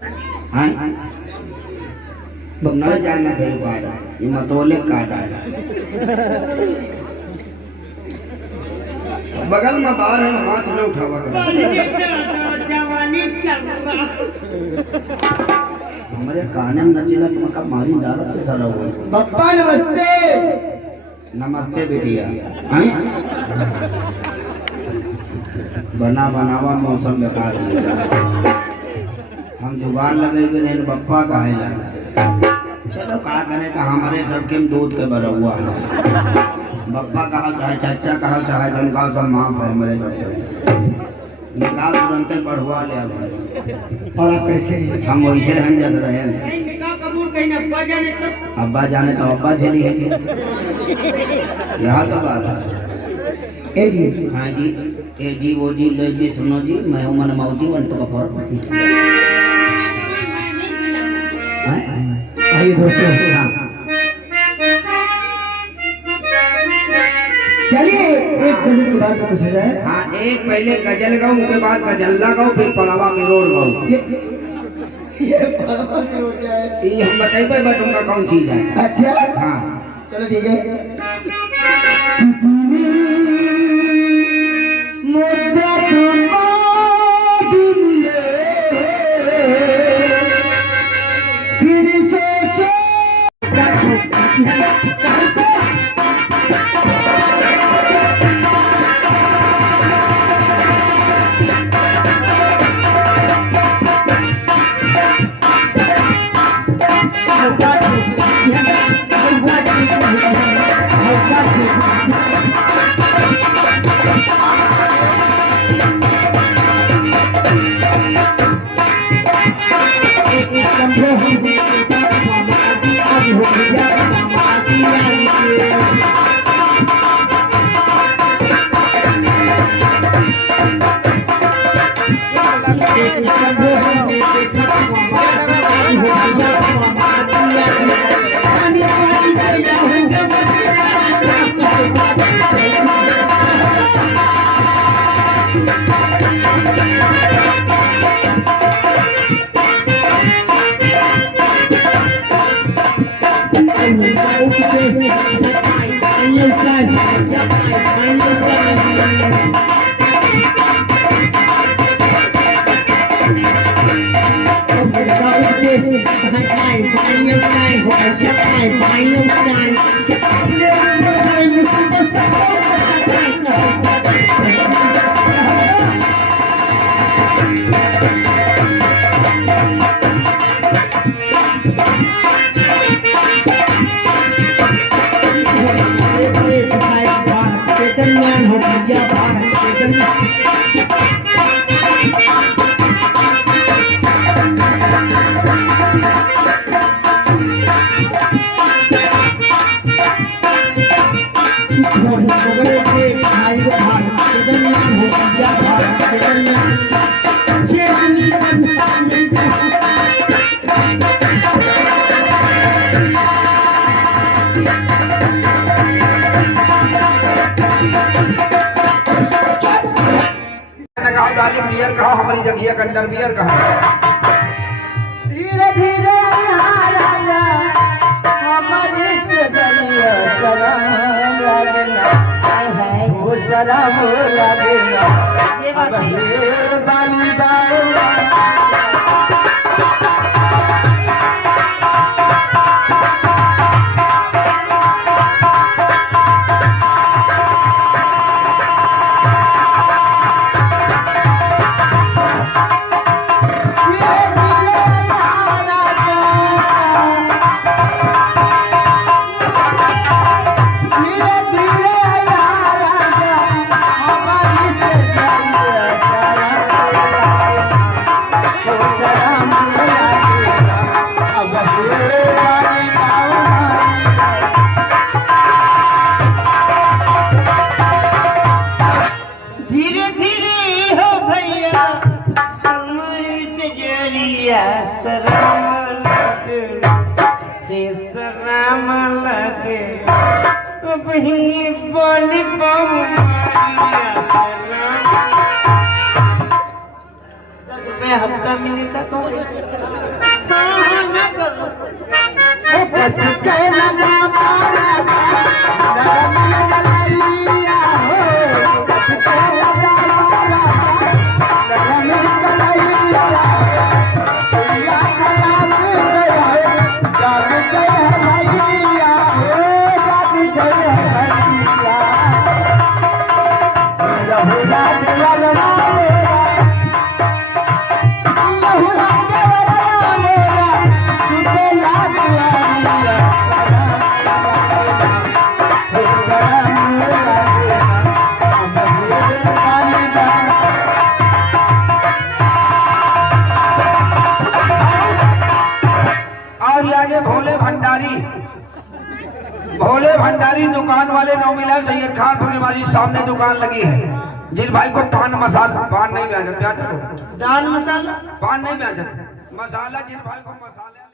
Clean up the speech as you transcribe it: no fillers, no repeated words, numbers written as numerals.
हाँ न जाना चाहिए बात ये मतोले काट आया बगल में बाहर है हाथ में उठावा कर हमारे काने में नचेला तुम कब मारी डाला से सारा हुआ पप्पा नमस्ते। नमस्ते बेटिया हैं बना बनावा मौसम बेकार हो गया हम जुगाड़ लगे हुए नहीं बप्पा कहे जाए चलो कहा करे तो हमारे सबके में दूध के भरा हुआ है बप्पा कहा चाहे चाचा कहा चाहे जनका सब माफ है हमारे सबके निकाल तुरंत पढ़वा ले और आप कैसे हम वैसे हैं जैसे रहे अब्बा जाने तो अब्बा झेली है यहाँ तो बात है ए जी हाँ जी ए जी वो जी लो जी सुनो जी मैं हूँ मन माउती वन तो का फर्क आइए दोस्तों चलिए एक गजल के बाद कुछ हो जाए। हाँ एक पहले गजल गाऊं उसके बाद गजल्ला गाऊं फिर पड़ावा मिरोड़ गाऊं ये पड़ावा मिरोड़ क्या है? ये हम बताइए भाई तुमका कौन चीज है अच्छा हाँ चलो ठीक है बियर कहा हमारी जगह कंडर बियर कहा धीरे धीरे हमारे से सलाम लगेगा बाली में हफ्ता मिले था तो भोले भंडारी दुकान वाले नौ मिला सैयद खान फुलवाजी सामने दुकान लगी है। जिन भाई को पान मसाला पान नहीं बेचते, दान मसाला पान नहीं बेचते, मसाला जिन भाई को मसाले